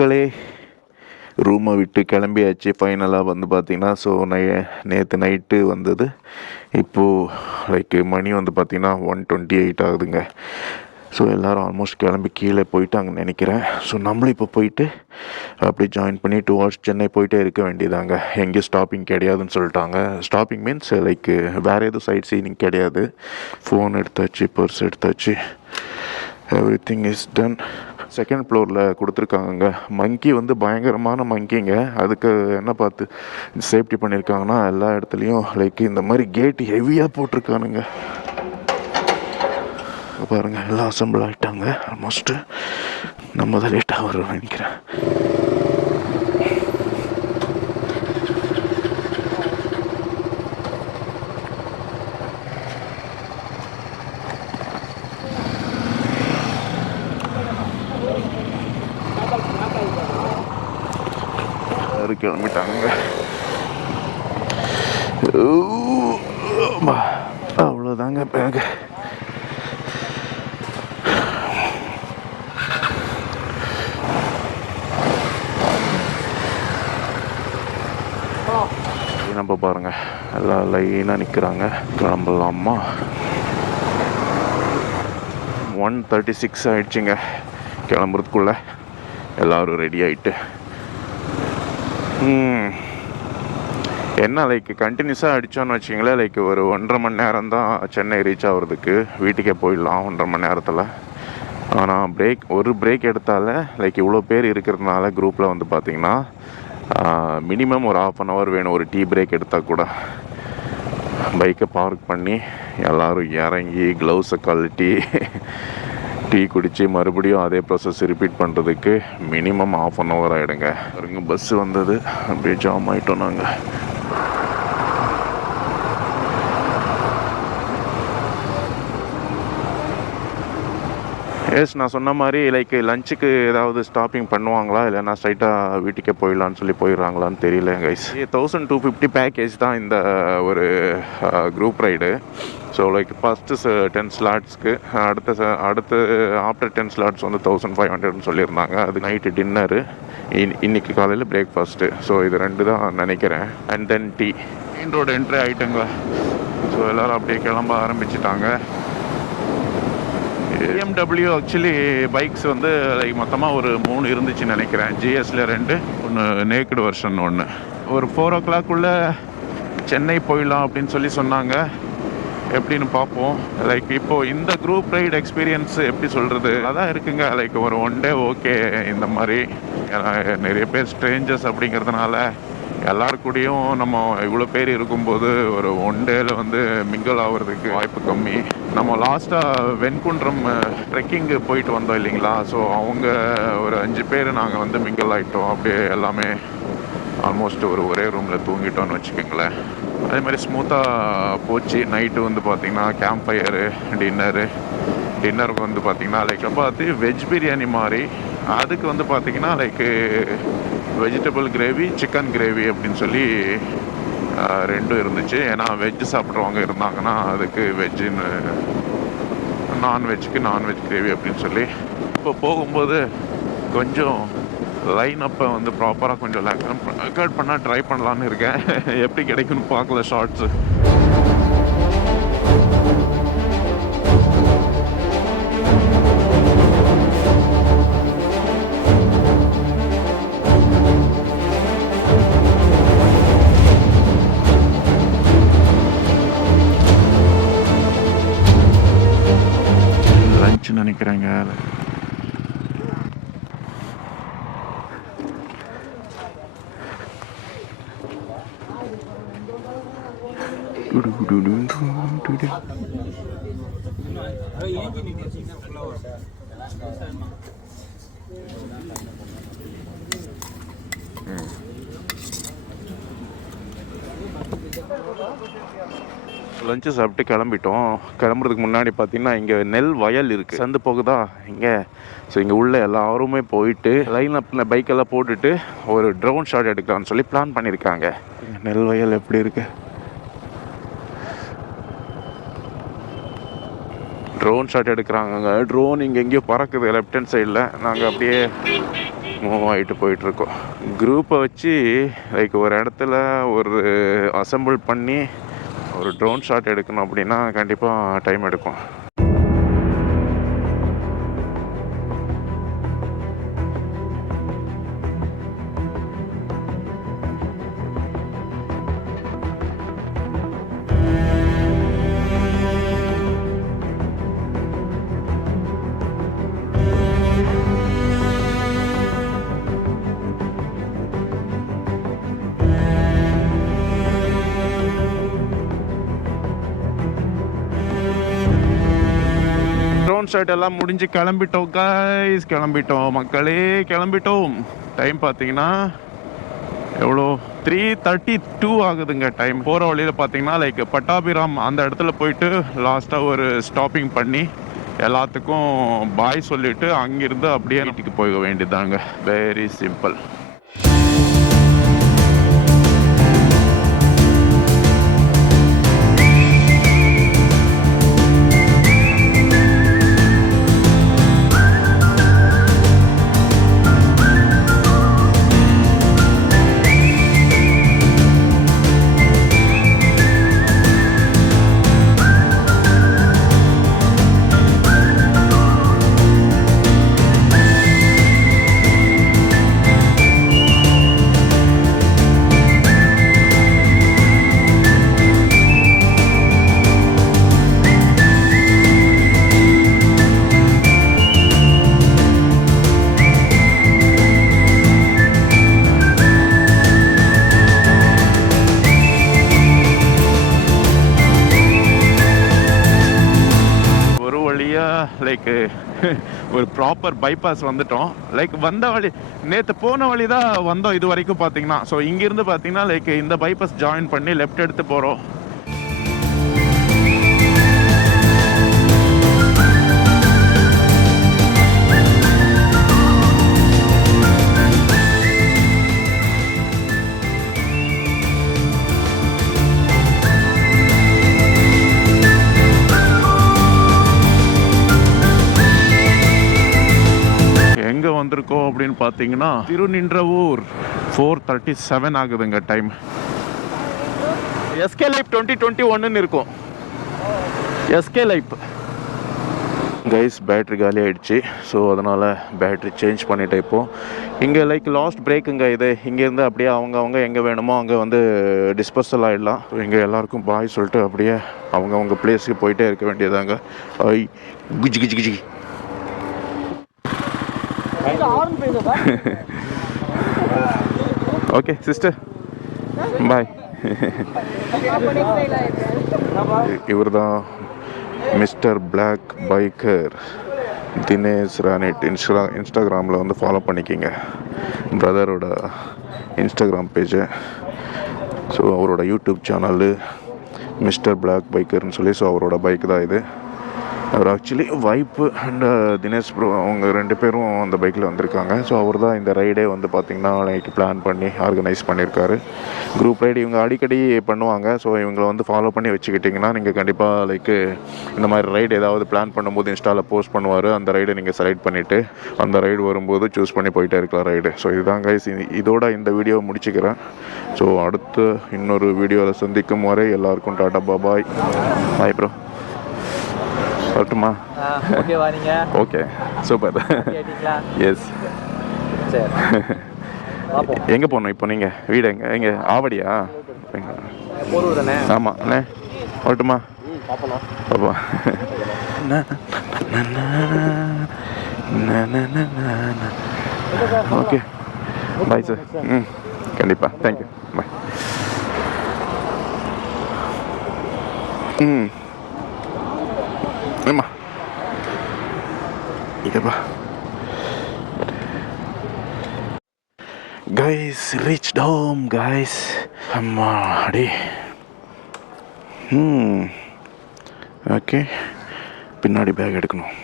மக்களே, ரூமை விட்டு கிளம்பியாச்சு ஃபைனலாக வந்து பார்த்திங்கன்னா. ஸோ நேற்று நைட்டு வந்தது. இப்போது மணி வந்து பார்த்திங்கன்னா 1:28 ஆகுதுங்க. ஸோ எல்லோரும் ஆல்மோஸ்ட் கிளம்பி கீழே போயிட்டாங்கன்னு நினைக்கிறேன். ஸோ நம்மளும் இப்போ போயிட்டு அப்படியே ஜாயின் பண்ணி டுவார்ட்ஸ் சென்னை போயிட்டே இருக்க வேண்டியதாங்க. எங்கேயும் ஸ்டாப்பிங் கிடையாதுன்னு சொல்லிட்டாங்க. ஸ்டாப்பிங் மீன்ஸ் வேறு எதுவும் சைட் சீனிங் கிடையாது. ஃபோன் எடுத்தாச்சு, பர்ஸ் எடுத்தாச்சு, every thing is done. Second ஃப்ளோரில் கொடுத்துருக்காங்கங்க. மங்கி வந்து பயங்கரமான மங்கிங்க. அதுக்கு என்ன பார்த்து சேஃப்டி பண்ணியிருக்காங்கன்னா, எல்லா இடத்துலையும் இந்த மாதிரி கேட் ஹெவியாக போட்டிருக்கானுங்க. பாருங்கள், எல்லாம் அசம்பிள் ஆகிட்டாங்க ஆல்மோஸ்ட்டு. நம்ம தான் லேட்டாக வரும்னு நினைக்கிறேன். கிளம்பிட்டாங்க. அவ்வளோதாங்க பேகு. நம்ம பாருங்க, எல்லாம் லைனாக நிற்கிறாங்க. கிளம்பலாமா? 1:36 ஆயிடுச்சுங்க. கிளம்புறதுக்குள்ள எல்லோரும் ரெடி ஆகிட்டு என்ன கண்டினியூஸாக அடித்தோன்னு வச்சிங்களேன், ஒரு 1.5 மணி நேரம் தான் சென்னை ரீச் ஆகிறதுக்கு. வீட்டுக்கே போயிடலாம் 1.5 மணி நேரத்தில். ஆனால் ஒரு பிரேக் எடுத்தாலே இவ்வளோ பேர் இருக்கிறதுனால குரூப்பில் வந்து பார்த்திங்கன்னா மினிமம் ஒரு 1/2 hour வேணும். ஒரு டீ பிரேக் எடுத்தால் கூட பைக்கை பார்க் பண்ணி எல்லோரும் இறங்கி க்ளவுஸை கழட்டி டீ குடித்து மறுபடியும் அதே ப்ராசஸ் ரிப்பீட் பண்ணுறதுக்கு மினிமம் 1/2 hour ஆகிடுங்க. பாருங்க, பஸ்ஸு வந்தது, அப்படியே ஜாம் ஆகிட்டோம் நாங்கள். எஸ், நான் சொன்ன மாதிரி லஞ்சுக்கு ஏதாவது ஸ்டாப்பிங் பண்ணுவாங்களா, இல்லைன்னா ஸ்ட்ரைட்டாக வீட்டுக்கே போயிடலான்னு சொல்லி போயிடுறாங்களான்னு தெரியல கைஸ். 1250 பேக்கேஜ் தான் இந்த ஒரு குரூப் ரைடு. ஸோ ஃபஸ்ட்டு 10 ஸ்லாட்ஸ்க்கு, அடுத்து ஆஃப்டர் 10 ஸ்லாட்ஸ் வந்து 1500ன்னு சொல்லியிருந்தாங்க. அது நைட்டு டின்னரு, இன்னைக்கு காலையில் பிரேக்ஃபாஸ்ட்டு. ஸோ இது 2 தான் நினைக்கிறேன். And then T. Main road entry ஆகிட்டுங்க. ஸோ எல்லோரும் அப்படியே கிளம்ப ஆரம்பிச்சிட்டாங்க. BMW ஆக்சுவலி பைக்ஸ் வந்து மொத்தமாக ஒரு 3 இருந்துச்சுன்னு நினைக்கிறேன். GSல 2, ஒன்று நேக்கடு வெர்ஷன் ஒன்று. ஒரு 4 o'clock சென்னை போயிடலாம் அப்படின்னு சொல்லி சொன்னாங்க. எப்படின்னு பார்ப்போம். இப்போது இந்த குரூப் ரைடு எக்ஸ்பீரியன்ஸ் எப்படி சொல்கிறது, அதான் இருக்குங்க. ஒரு 1 day ஓகே. இந்த மாதிரி நிறைய பேர் ஸ்ட்ரேஞ்சர்ஸ் அப்படிங்கிறதுனால எல்லாருக்கூடையும் நம்ம இவ்வளோ பேர் இருக்கும்போது ஒரு 1 dayல வந்து மிங்கிள் ஆகிறதுக்கு வாய்ப்பு கம்மி. நம்ம லாஸ்ட்டாக வெண்குன்றம் ட்ரெக்கிங்கு போயிட்டு வந்தோம் இல்லைங்களா. ஸோ அவங்க ஒரு 5 பேர் நாங்கள் வந்து மிங்கிள் ஆகிட்டோம். அப்படியே எல்லாமே ஆல்மோஸ்ட் ஒரே ரூமில் தூங்கிட்டோன்னு வச்சுக்கோங்களேன். அதே மாதிரி ஸ்மூத்தாக போச்சு. நைட்டு வந்து பார்த்திங்கன்னா கேம்ப் ஃபயரு, டின்னருக்கு வந்து பார்த்திங்கன்னா சப்பாத்தி வெஜ் பிரியாணி மாதிரி. அதுக்கு வந்து பார்த்திங்கன்னா வெஜிடபிள் கிரேவி, சிக்கன் கிரேவி அப்படின்னு சொல்லி 2 இருந்துச்சு. ஏன்னா வெஜ்ஜு சாப்பிட்றவங்க இருந்தாங்கன்னா அதுக்கு வெஜ்ஜுன்னு, நான்வெஜ்ஜுக்கு நான்வெஜ் கிரேவி அப்படின்னு சொல்லி. இப்போ போகும்போது கொஞ்சம் லைன் அப்போ வந்து ப்ராப்பராக கொஞ்சம் ரெக்கார்ட் பண்ணால் ட்ரை பண்ணலான்னு இருக்கேன். எப்படி கிடைக்குன்னு பார்க்கல ஷார்ட்ஸு. நினைக்கிறேங்க. லஞ்சு சாப்பிட்டு கிளம்பிட்டோம். கிளம்புறதுக்கு முன்னாடி பார்த்தீங்கன்னா இங்கே நெல் வயல் இருக்குது, சந்து போகுதா இங்கே. ஸோ இங்கே உள்ள எல்லாருமே போயிட்டு லைன் அப்பில் பைக்கெல்லாம் போட்டுட்டு ஒரு ட்ரோன் ஷாட் எடுக்கலாம்னு சொல்லி பிளான் பண்ணியிருக்காங்க. நெல் வயல் எப்படி இருக்கு, ட்ரோன் ஷாட் எடுக்கிறாங்க. ட்ரோன் இங்கே எங்கேயோ பறக்குது லெஃப்ட் ஹேண்ட் சைடில். நாங்கள் அப்படியே மூவ் ஆகிட்டு போயிட்டுருக்கோம். குரூப்பை வச்சு லைக் ஒரு இடத்துல ஒரு அசம்பிள் பண்ணி ஒரு ட்ரோன் ஷாட் எடுக்கணும் அப்படின்னா கண்டிப்பாக டைம் எடுக்கும். ட்ரோன் ஷாட் எல்லாம் முடிஞ்சு கிளம்பிட்டோம் கைஸ், கிளம்பிட்டோம் மக்களே, கிளம்பிட்டோம். டைம் பார்த்தீங்கன்னா எவ்வளோ 3:32 ஆகுதுங்க டைம். போகிற வழியில் பார்த்தீங்கன்னா லைக் பட்டாபிராம் அந்த இடத்துல போயிட்டு லாஸ்ட்டாக ஒரு ஸ்டாப்பிங் பண்ணி எல்லாத்துக்கும் பாய் சொல்லிவிட்டு அங்கேருந்து அப்படியே வீட்டுக்கு போக வேண்டியதாங்க. Very simple. லைக் ஒரு ப்ராப்பர் பைபாஸ் வந்துட்டோம். லைக் வந்த வழி நேற்று போன வழி தான் வந்தோம் இது வரைக்கும் பார்த்தீங்கன்னா. ஸோ இங்கேருந்து பார்த்தீங்கன்னா லைக் இந்த பைபாஸ் ஜாயின் பண்ணி லெஃப்ட் எடுத்து போகிறோம். எங்கே வந்திருக்கோம் அப்படின்னு பார்த்தீங்கன்னா திருநின்றவூர். 4:37 ஆகுதுங்க டைம். எஸ்கே லைஃப் 2021 இருக்கும். எஸ்கே லைஃப் கைஸ் பேட்ரி காலி ஆகிடுச்சு. ஸோ அதனால் பேட்ரி சேஞ்ச் பண்ணிட்டேன். இப்போது இங்கே லைக் லாஸ்ட் பிரேக்குங்க இது. இங்கேருந்து அப்படியே அவங்க எங்கே வேணுமோ அங்கே வந்து டிஸ்பர்சல் ஆகிடலாம். இங்கே எல்லாருக்கும் பாய் சொல்லிட்டு அப்படியே அவங்க பிளேஸுக்கு போயிட்டே இருக்க வேண்டியதாங்க. குஜி குஜி குஜி. Okay sister bye. இவர் தான் மிஸ்டர் பிளாக் பைக்கர் தினேஷ் ராணிட். இன்ஸ்டாகிராமில் வந்து ஃபாலோ பண்ணிக்கிங்க பிரதரோட இன்ஸ்டாகிராம் பேஜை. ஸோ அவரோட யூடியூப் சேனலு மிஸ்டர் பிளாக் பைக்கர்னு சொல்லி. ஸோ அவரோட பைக் தான் இது. அவர் ஆக்சுவலி வைப்பு அண்ட் தினேஷ் ப்ரோ அவங்க 2 பேரும் அந்த பைக்கில் வந்திருக்காங்க. ஸோ அவர் தான் இந்த ரைடே வந்து பார்த்திங்கன்னா லைக் பிளான் பண்ணி ஆர்கனைஸ் பண்ணியிருக்காரு. குரூப் ரைடு இவங்க அடிக்கடி பண்ணுவாங்க. ஸோ இவங்களை வந்து ஃபாலோ பண்ணி வச்சுக்கிட்டிங்கன்னா நீங்கள் கண்டிப்பாக லைக்கு இந்த மாதிரி ரைடு ஏதாவது பிளான் பண்ணும்போது இன்ஸ்டாவில் போஸ்ட் பண்ணுவார். அந்த ரைடை நீங்கள் செலக்ட் பண்ணிவிட்டு அந்த ரைடு வரும்போது சூஸ் பண்ணி போயிட்டே இருக்கலாம் ரைடு. ஸோ இதுதான் கைஸ், இதோட இந்த வீடியோவை முடிச்சுக்கிறேன். ஸோ அடுத்து இன்னொரு வீடியோவில் சந்திக்கும் வரை எல்லாருக்கும் டாட்டா பாய். Bye bro. வரட்டுமா? ஓகேவா நீங்க? Okay super. எஸ் சரி. எங்கே போகணும் இப்போ நீங்கள்? வீடு எங்கே ஆவடியா? ஆமாம் அண்ணே வரட்டுமா? பாப்பா. Okay bye sir. கண்டிப்பாக தேங்க்யூ பாய். ஏம்மா இதப்பா கைஸ், ரீச் ஹோம் கைஸ். அம்மாடி. ஓகே பின்னாடி பேக் எடுக்கணும்.